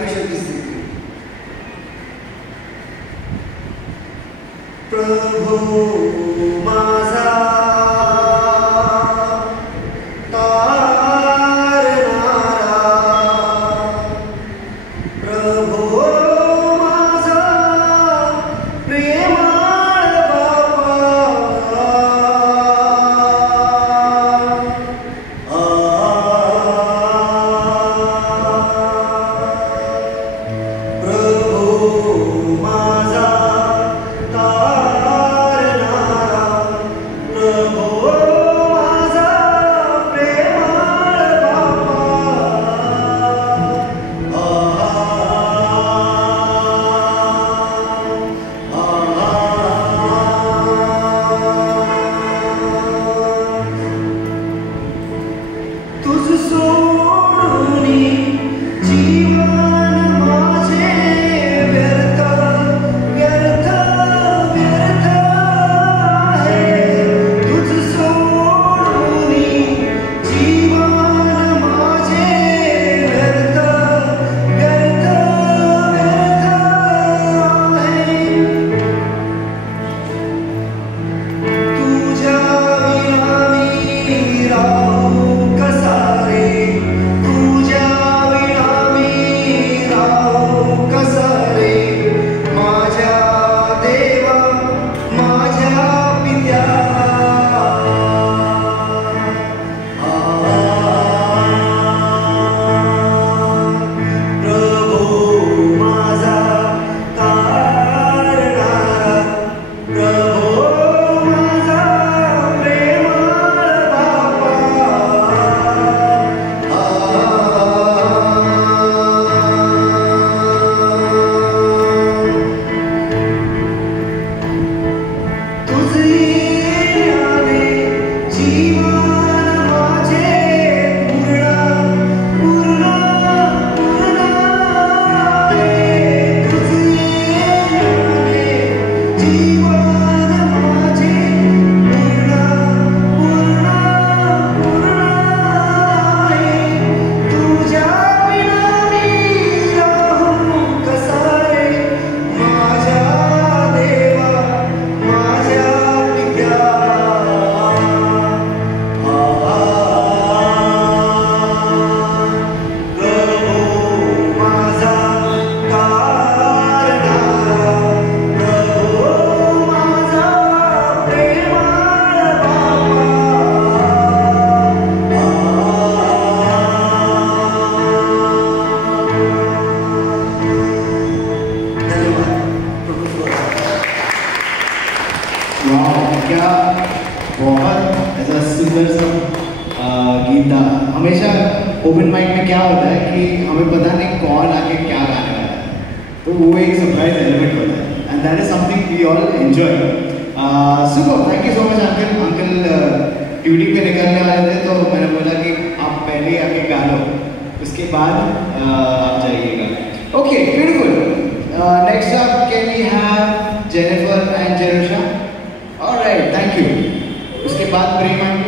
परमेश्वर की स्तुति। प्रभु माझा ओपन माइक में क्या होता है कि हमें पता नहीं कौन आके क्या गाने वाला है, तो वो एक सरप्राइज एलिमेंट होता है and that is something we all enjoy. Super, thank you so much uncle. Uncle duty पे निकलने वाले थे तो मैंने बोला कि आप पहले आके गा लो, उसके बाद आप जाइएगा। Okay, beautiful. Next up can we have Jennifer and Jerusha. Alright, thank you. उसके बाद प्रेम